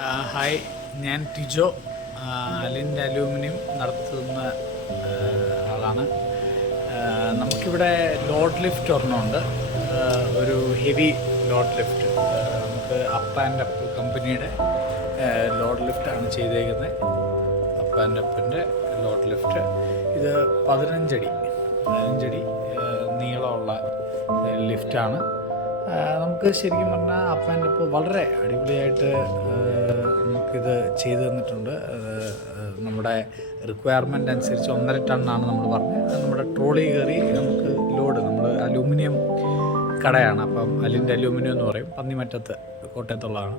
Hi, ഞാൻ Tijo. അലിൻ്റെ aluminium നടത്തുന്ന ആളാണ്. നമുക്കിവിടെ ലോഡ് ലിഫ്റ്റ് ഒരെണ്ണമുണ്ട്. ഒരു ഹെവി ലോഡ് ലിഫ്റ്റ്. നമുക്ക് അപ്പ് ആൻഡ് അപ്പ് കമ്പനിയുടെ ലോഡ് ലിഫ്റ്റാണ് ചെയ്തേക്കുന്നത്. അപ്പ് ആൻഡ് അപ്പിൻ്റെ ലോഡ് ലിഫ്റ്റ്. ഇത് 15 അടി നീളമുള്ള ലിഫ്റ്റാണ്. നമുക്ക് ശരിക്കും പറഞ്ഞാൽ അപ്പ് ആൻഡ് അപ്പ് വളരെ അടിപൊളിയായിട്ട് നമുക്കിത് ചെയ്തു തന്നിട്ടുണ്ട്. നമ്മുടെ റിക്വയർമെൻ്റ് അനുസരിച്ച് 1.5 ടണ്ണാണ് നമ്മൾ പറഞ്ഞത്. നമ്മുടെ ട്രോളി കയറി നമുക്ക് ലോഡ്, നമ്മൾ അലൂമിനിയം കടയാണ്. അപ്പം അലിൻ്റെ അലൂമിനിയം എന്ന് പറയും, പന്നിമറ്റത്ത് കോട്ടയത്തുള്ളതാണ്.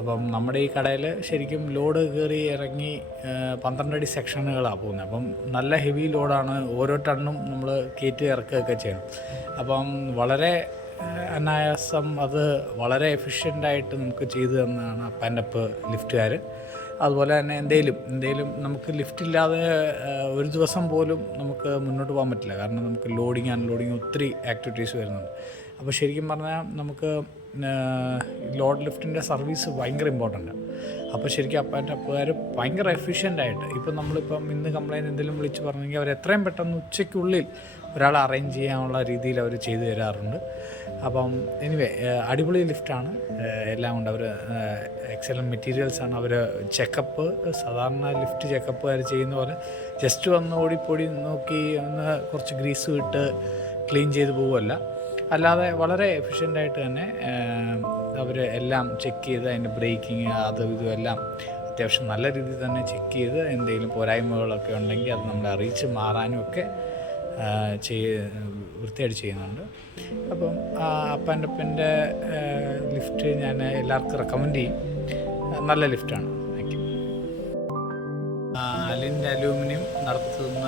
അപ്പം നമ്മുടെ ഈ കടയിൽ ശരിക്കും ലോഡ് കയറി ഇറങ്ങി 12 അടി സെക്ഷനുകളാണ് പോകുന്നത്. അപ്പം നല്ല ഹെവി ലോഡാണ്. ഓരോ ടണ്ണും നമ്മൾ കയറ്റി ഇറക്കുകയൊക്കെ ചെയ്യണം. അപ്പം വളരെ അനായാസം അത് വളരെ എഫിഷ്യൻ്റായിട്ട് നമുക്ക് ചെയ്തു തന്നതാണ് അപ്പ് ആൻഡ് അപ്പ് ലിഫ്റ്റുകാർ. അതുപോലെ തന്നെ എന്തെങ്കിലും നമുക്ക് ലിഫ്റ്റ് ഇല്ലാതെ ഒരു ദിവസം പോലും നമുക്ക് മുന്നോട്ട് പോകാൻ പറ്റില്ല. കാരണം നമുക്ക് ലോഡിങ് അൺലോഡിങ് ഒത്തിരി ആക്ടിവിറ്റീസ് വരുന്നുണ്ട്. അപ്പോൾ ശരിക്കും പറഞ്ഞാൽ നമുക്ക് ലോഡ് ലിഫ്റ്റിൻ്റെ സർവീസ് ഭയങ്കര ഇമ്പോർട്ടൻ്റ്. അപ്പോൾ ശരിക്കും അപ്പ് ആൻഡ് അപ്പുകാർ ഭയങ്കര എഫിഷ്യൻ്റായിട്ട്, ഇപ്പം നമ്മളിപ്പം ഇന്ന് കംപ്ലയിൻറ്റ് എന്തെങ്കിലും വിളിച്ച് പറഞ്ഞെങ്കിൽ അവർ എത്രയും പെട്ടെന്ന് ഉച്ചയ്ക്കുള്ളിൽ ഒരാളെ അറേഞ്ച് ചെയ്യാനുള്ള രീതിയിൽ അവർ ചെയ്തു തരാറുണ്ട്. അപ്പം എനിവേ അടിപൊളി ലിഫ്റ്റാണ്. എല്ലാം കൊണ്ട് അവർ എക്സലൻറ്റ് മെറ്റീരിയൽസാണ്. അവർ ചെക്കപ്പ്, സാധാരണ ലിഫ്റ്റ് ചെക്കപ്പുകാർ ചെയ്യുന്ന പോലെ ജസ്റ്റ് വന്ന് ഓടിപ്പൊടി നോക്കി ഒന്ന് കുറച്ച് ഗ്രീസ് വിട്ട് ക്ലീൻ ചെയ്ത് പോവുമല്ല, അല്ലാതെ വളരെ എഫിഷ്യൻ്റായിട്ട് തന്നെ അവർ എല്ലാം ചെക്ക് ചെയ്ത് അതിൻ്റെ ബ്രേക്കിങ് അതും ഇതും എല്ലാം അത്യാവശ്യം നല്ല രീതിയിൽ തന്നെ ചെക്ക് ചെയ്ത് എന്തെങ്കിലും പോരായ്മകളൊക്കെ ഉണ്ടെങ്കിൽ അത് നമ്മളെ അറിയിച്ച് മാറാനും ഒക്കെ വൃത്തിയായിട്ട് ചെയ്യുന്നുണ്ട്. അപ്പം അപ്പ് ആൻഡ് അപ്പിൻ്റെ ലിഫ്റ്റ് ഞാൻ എല്ലാവർക്കും റെക്കമെൻഡ് ചെയ്യും. നല്ല ലിഫ്റ്റാണ്. Thank you. അലിൻ്റെ അലൂമിനിയം നടത്തുന്ന